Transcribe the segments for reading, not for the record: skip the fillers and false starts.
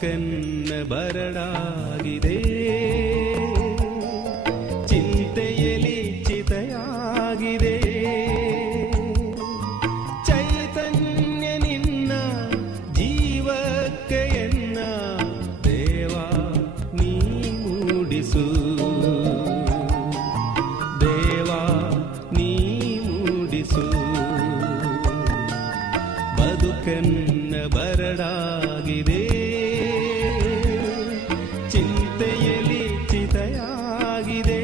ಬದುಕನ್ನ ಬರಡಾಗಿದೆ, ಚಿಂತೆಯಲ್ಲಿ ಚಿತೆಯಾಗಿದೆ. ಚೈತನ್ಯ ನಿನ್ನ ಜೀವಕ್ಕೆ ಎನ್ನ ದೇವ ನೀ ಮೂಡಿಸು, ದೇವ ನೀ ಮೂಡಿಸು. ಬದುಕನ್ನ ಬರಡಾಗಿದೆ, ಚಿಂತೆಯಲ್ಲಿ ಚಿತೆಯಾಗಿದೆ.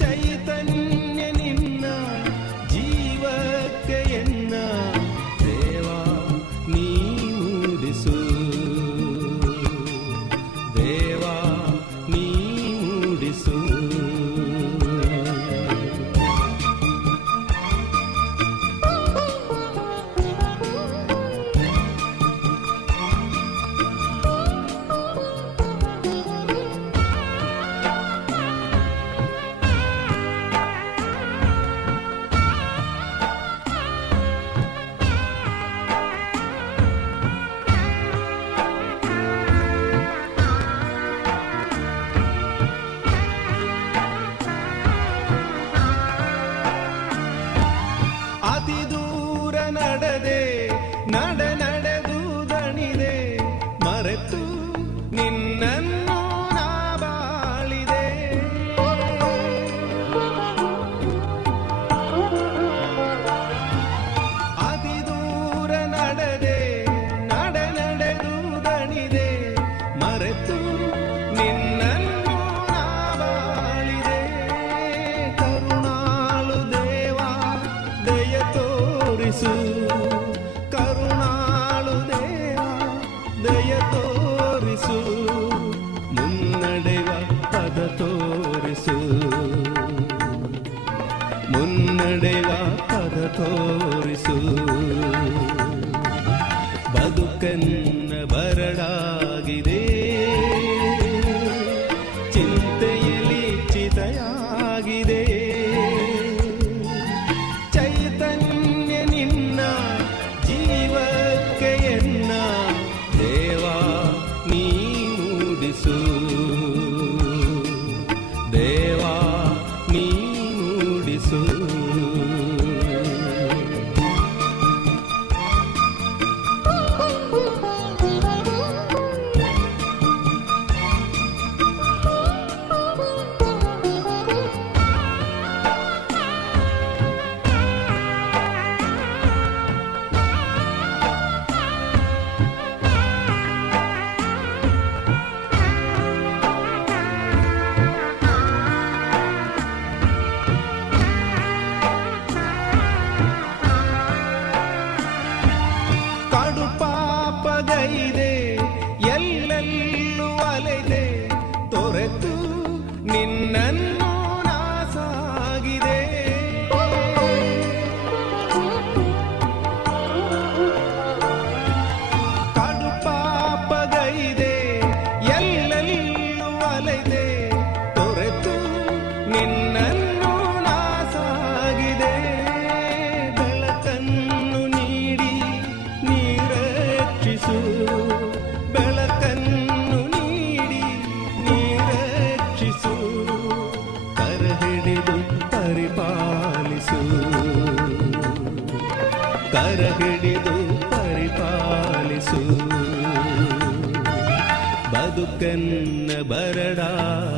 ಚೈತನ್ಯ ನಿನ್ನ ಜೀವಕ್ಕೆ ಎನ್ನ ದೇವ ನೀ ಮೂಡಿಸು, ದೇವ ನೀ ಮೂಡಿಸು. ಅತಿ ದೂರ ನಡೆದೆ ನಡೆದು ದಣಿದೆ, ಮರೆತು ನಿನ್ನನ್ನು ನಾ ಬಾಳಿದೆ. ಅತಿ ದೂರ ನಡೆದೆ ನಡೆದು ದಣಿದೆ, ಮರೆತು ನಿನ್ನನ್ನು ನಾ ಬಾಳಿದೆ. ಕರುಣಾಳು ದೇವ ದಯ ತೋರಿಸು, ಕರುಣಾಳು ದೇವ ದಯ ತೋರಿಸು. ಮುನ್ನಡೆವ ಪದ ತೋರಿಸು, ಮುನ್ನಡೆವ ಪದ ತೋರಿಸು. ಬದುಕನ್ನ ಬರಡಾಗಿದೆ, ಚಿಂತೆಯಲ್ಲಿ ಚಿತೆಯಾಗಿದೆ. ಚೈತನ್ಯ ನಿನ್ನ ಜೀವಕ್ಕೆ ಎನ್ನ ದೇವ ನೀ ಮೂಡಿಸು, ದೇವ ನೀ ಮೂಡಿಸು. ಕಡು ಪಾಪಗೈದೆ ಎಲ್ಲೆಲ್ಲೂ ಅಲೆದೆ, ತೊರೆತು ನಿನ್ನನ್ನು ನಾ ಸಾಗಿದೆ. ಕಡು ಪಾಪಗೈದೆ ಎಲ್ಲೆಲ್ಲೂ ಅಲೆದೆ, ತೊರೆತು ನಿನ್ನನ್ನು ನಾ ಸಾಗಿದೆ. ಬೆಳಕನ್ನು ನೀಡಿ ನೀರಕ್ಷಿಸು, ಬೆಳಕನ್ನು ನೀಡಿ ನೀರಕ್ಷಿಸು. ಕರಹಿಡಿದು ಪರಿಪಾಲಿಸು, ಕರಹಿಡಿದು ಪರಿಪಾಲಿಸು. ಬದುಕನ್ನ ಬರಡಾಗಿದೆ,